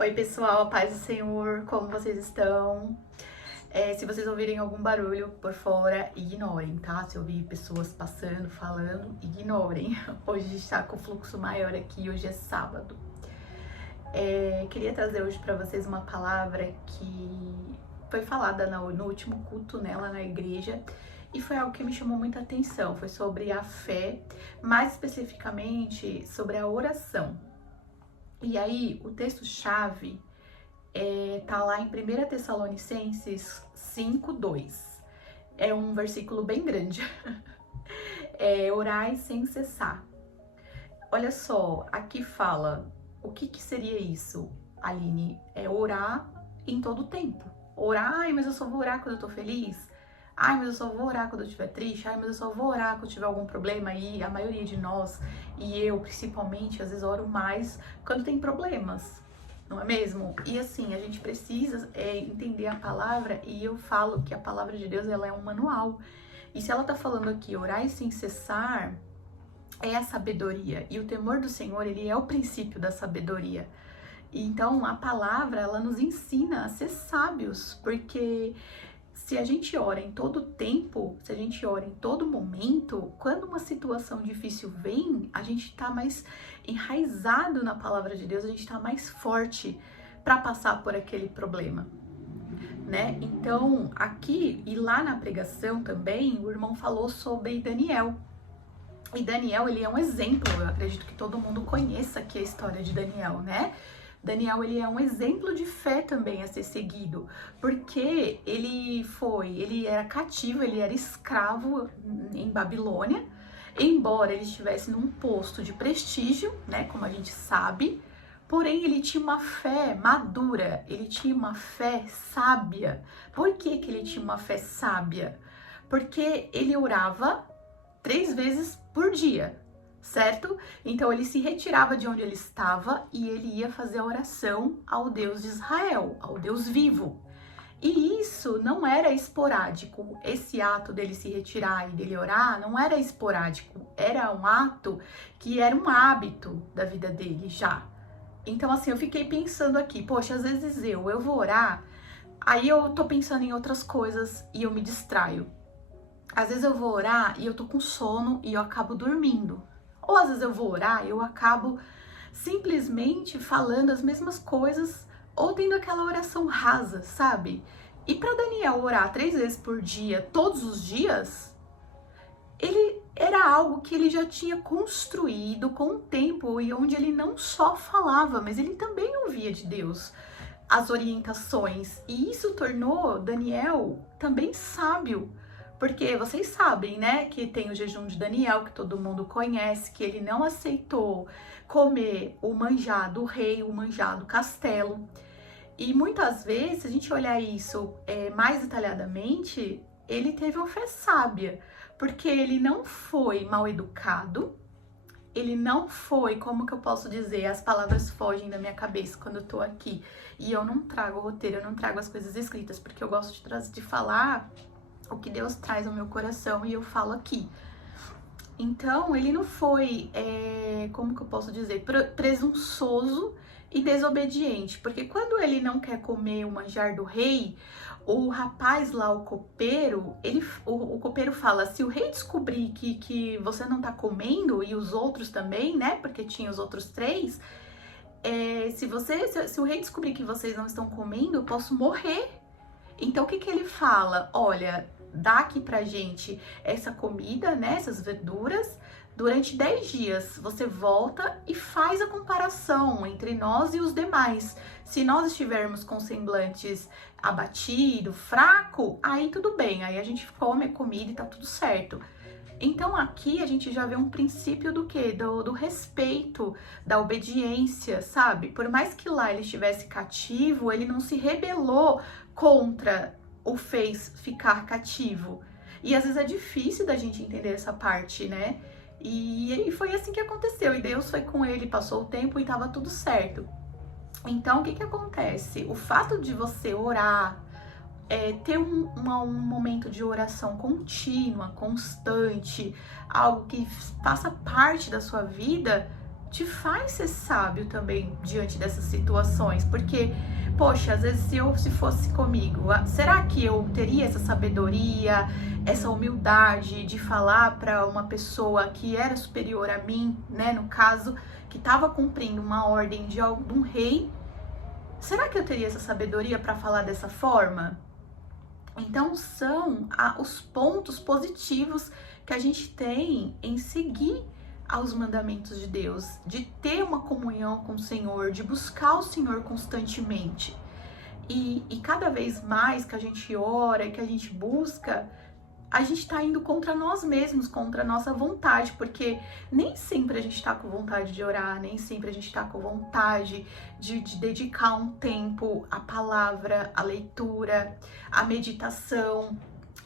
Oi pessoal, paz do Senhor, como vocês estão? Se vocês ouvirem algum barulho por fora, ignorem, tá? Se ouvir pessoas passando, falando, ignorem. Hoje a gente tá com fluxo maior aqui, hoje é sábado. Queria trazer hoje para vocês uma palavra que foi falada no último culto, né, lá na igreja, e foi algo que me chamou muita atenção. Foi sobre a fé, mais especificamente sobre a oração. E aí, o texto-chave tá lá em 1 Tessalonicenses 5:2. É um versículo bem grande. Orai sem cessar. Olha só, aqui fala, o que seria isso, Aline? É orar em todo tempo. Orar, ai, mas eu só vou orar quando eu tô feliz. Ai, mas eu só vou orar quando eu estiver triste. Ai, mas eu só vou orar quando eu tiver algum problema. E a maioria de nós, e eu principalmente, às vezes oro mais quando tem problemas, não é mesmo? E assim, a gente precisa entender a palavra, e eu falo que a palavra de Deus, ela é um manual. E se ela tá falando aqui, orar sem cessar, é a sabedoria. E o temor do Senhor, ele é o princípio da sabedoria. Então, a palavra, ela nos ensina a ser sábios, porque se a gente ora em todo tempo, se a gente ora em todo momento, quando uma situação difícil vem, a gente tá mais enraizado na palavra de Deus, a gente tá mais forte para passar por aquele problema, né? Então, aqui e lá na pregação também, o irmão falou sobre Daniel. E Daniel, ele é um exemplo, eu acredito que todo mundo conheça aqui a história de Daniel, né? Daniel, ele é um exemplo de fé também a ser seguido, porque ele era cativo, ele era escravo em Babilônia, embora ele estivesse num posto de prestígio, né, como a gente sabe, porém ele tinha uma fé madura, ele tinha uma fé sábia. Por que ele tinha uma fé sábia? Porque ele orava 3 vezes por dia, certo? Então ele se retirava de onde ele estava e ele ia fazer a oração ao Deus de Israel, ao Deus vivo. E isso não era esporádico, esse ato dele se retirar e dele orar não era esporádico, era um ato que era um hábito da vida dele já. Então assim, eu fiquei pensando aqui, poxa, às vezes eu vou orar, aí eu tô pensando em outras coisas e eu me distraio. Às vezes eu vou orar e eu tô com sono e eu acabo dormindo. Ou às vezes eu vou orar e eu acabo simplesmente falando as mesmas coisas ou tendo aquela oração rasa, sabe? E para Daniel orar 3 vezes por dia, todos os dias, ele era algo que ele já tinha construído com o tempo e onde ele não só falava, mas ele também ouvia de Deus as orientações. E isso tornou Daniel também sábio. Porque vocês sabem, né, que tem o jejum de Daniel, que todo mundo conhece, que ele não aceitou comer o manjar do rei, o manjar do castelo. E muitas vezes, se a gente olhar isso mais detalhadamente, ele teve uma fé sábia, porque ele não foi mal educado, ele não foi, como que eu posso dizer, as palavras fogem da minha cabeça quando eu tô aqui. E eu não trago o roteiro, eu não trago as coisas escritas, porque eu gosto de falar o que Deus traz ao meu coração e eu falo aqui. Então, ele não foi, como que eu posso dizer, presunçoso e desobediente, porque quando ele não quer comer o manjar do rei, o rapaz lá, o copeiro, o copeiro fala, se o rei descobrir que você não tá comendo, e os outros também, né, porque tinha os outros 3, se o rei descobrir que vocês não estão comendo, eu posso morrer. Então, o que ele fala? Olha, dá aqui pra gente essa comida, né, essas verduras, durante 10 dias. Você volta e faz a comparação entre nós e os demais. Se nós estivermos com semblantes abatido, fraco, aí tudo bem, aí a gente come a comida e tá tudo certo. Então aqui a gente já vê um princípio do quê? Do respeito, da obediência, sabe? Por mais que lá ele estivesse cativo, ele não se rebelou contra o fez ficar cativo. E às vezes é difícil da gente entender essa parte, né? E foi assim que aconteceu. E Deus foi com ele, passou o tempo e tava tudo certo. Então, o que acontece? O fato de você orar, ter um momento de oração contínua, constante, algo que faça parte da sua vida, te faz ser sábio também diante dessas situações, porque, poxa, às vezes se fosse comigo, será que eu teria essa sabedoria, essa humildade de falar para uma pessoa que era superior a mim, né, no caso, que estava cumprindo uma ordem de um rei? Será que eu teria essa sabedoria para falar dessa forma? Então são os pontos positivos que a gente tem em seguir aos mandamentos de Deus, de ter uma comunhão com o Senhor, de buscar o Senhor constantemente. E cada vez mais que a gente ora, que a gente busca, a gente tá indo contra nós mesmos, contra a nossa vontade, porque nem sempre a gente tá com vontade de orar, nem sempre a gente tá com vontade de dedicar um tempo à palavra, à leitura, à meditação.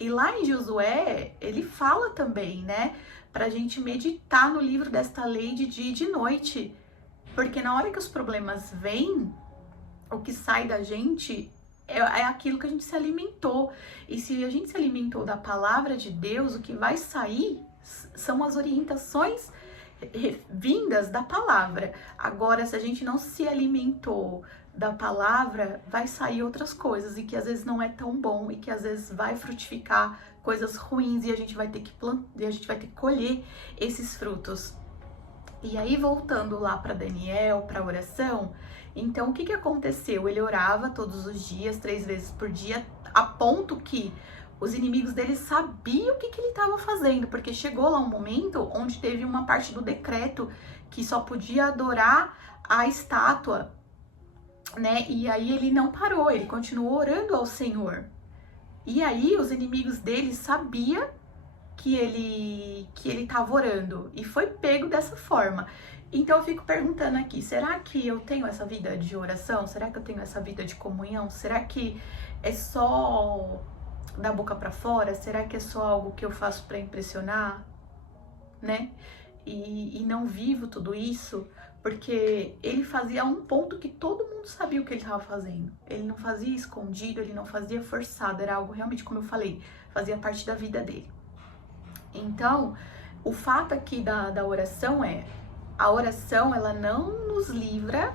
E lá em Josué, ele fala também, né, pra gente meditar no livro desta lei de dia e de noite, porque na hora que os problemas vêm, o que sai da gente é aquilo que a gente se alimentou. E se a gente se alimentou da palavra de Deus, o que vai sair são as orientações vindas da palavra. Agora, se a gente não se alimentou da palavra, vai sair outras coisas, e que às vezes não é tão bom, e que às vezes vai frutificar coisas ruins, e a gente vai ter que plantar, e a gente vai ter que colher esses frutos. E aí, voltando lá para Daniel, para a oração, então o que aconteceu? Ele orava todos os dias, 3 vezes por dia, a ponto que os inimigos dele sabiam o que ele estava fazendo, porque chegou lá um momento onde teve uma parte do decreto que só podia adorar a estátua, né? E aí ele não parou, ele continuou orando ao Senhor. E aí os inimigos dele sabiam que ele estava orando, e foi pego dessa forma. Então eu fico perguntando aqui, será que eu tenho essa vida de oração? Será que eu tenho essa vida de comunhão? Será que é só da boca para fora? Será que é só algo que eu faço para impressionar, né? E não vivo tudo isso? Porque ele fazia um ponto que todo mundo sabia o que ele estava fazendo. Ele não fazia escondido, ele não fazia forçado, era algo realmente, como eu falei, fazia parte da vida dele. Então, o fato aqui da oração é, a oração, ela não nos livra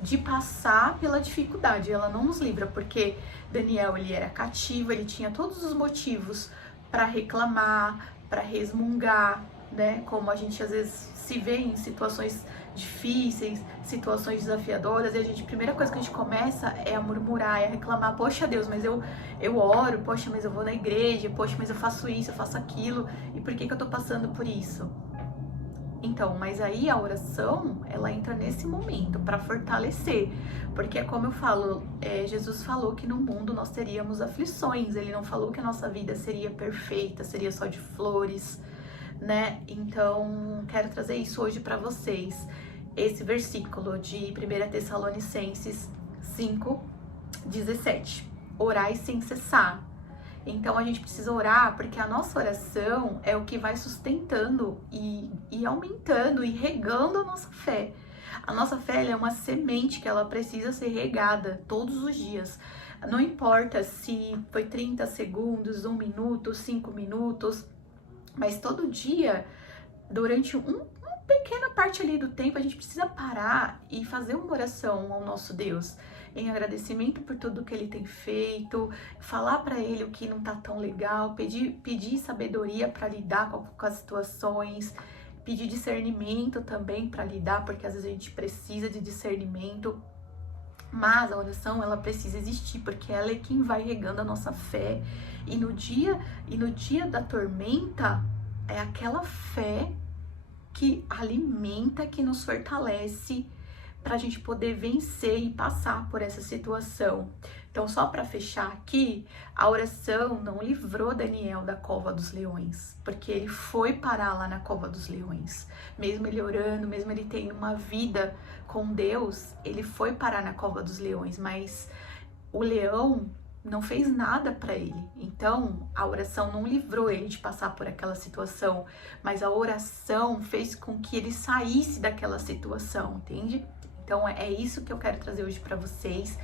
de passar pela dificuldade, ela não nos livra, porque Daniel, ele era cativo, ele tinha todos os motivos para reclamar, para resmungar, né? Como a gente às vezes se vê em situações difíceis, situações desafiadoras, e a primeira coisa que a gente começa é a murmurar, é a reclamar, poxa Deus, mas eu oro, poxa, mas eu vou na igreja, poxa, mas eu faço isso, eu faço aquilo, e por que eu tô passando por isso? Então, mas aí a oração, ela entra nesse momento para fortalecer, porque é como eu falo, Jesus falou que no mundo nós teríamos aflições, ele não falou que a nossa vida seria perfeita, seria só de flores, né? Então, quero trazer isso hoje para vocês, esse versículo de 1 Tessalonicenses 5:17, orai sem cessar. Então a gente precisa orar, porque a nossa oração é o que vai sustentando e aumentando e regando a nossa fé. A nossa fé, ela é uma semente que ela precisa ser regada todos os dias. Não importa se foi 30 segundos, 1 minuto, 5 minutos, mas todo dia, durante uma pequena parte ali do tempo, a gente precisa parar e fazer uma oração ao nosso Deus, em agradecimento por tudo que ele tem feito, falar para ele o que não tá tão legal, pedir sabedoria para lidar com as situações, pedir discernimento também para lidar, porque às vezes a gente precisa de discernimento. Mas a oração, ela precisa existir, porque ela é quem vai regando a nossa fé. E no dia da tormenta, é aquela fé que alimenta, que nos fortalece para a gente poder vencer e passar por essa situação. Então, só para fechar aqui, a oração não livrou Daniel da cova dos leões, porque ele foi parar lá na cova dos leões. Mesmo ele orando, mesmo ele tendo uma vida com Deus, ele foi parar na cova dos leões, mas o leão não fez nada para ele. Então, a oração não livrou ele de passar por aquela situação, mas a oração fez com que ele saísse daquela situação, entende? Então, é isso que eu quero trazer hoje para vocês,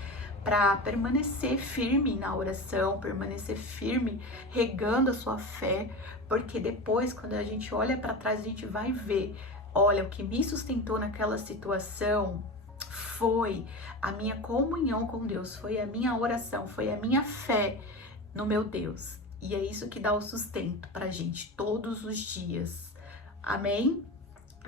para permanecer firme na oração, permanecer firme regando a sua fé, porque depois, quando a gente olha para trás, a gente vai ver Olha, o que me sustentou naquela situação foi a minha comunhão com Deus, foi a minha oração, foi a minha fé no meu Deus. E é isso que dá o sustento pra gente todos os dias. Amém?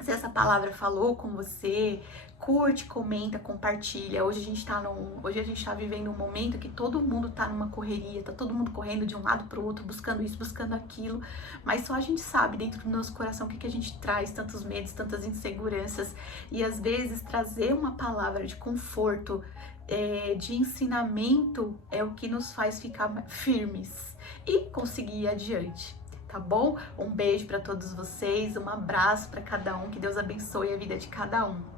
Se essa palavra falou com você, curte, comenta, compartilha. Hoje a gente tá vivendo um momento que todo mundo tá numa correria, tá todo mundo correndo de um lado pro outro, buscando isso, buscando aquilo, mas só a gente sabe dentro do nosso coração o que a gente traz, tantos medos, tantas inseguranças, e às vezes trazer uma palavra de conforto, de ensinamento é o que nos faz ficar firmes e conseguir ir adiante. Tá bom? Um beijo para todos vocês, um abraço para cada um, que Deus abençoe a vida de cada um.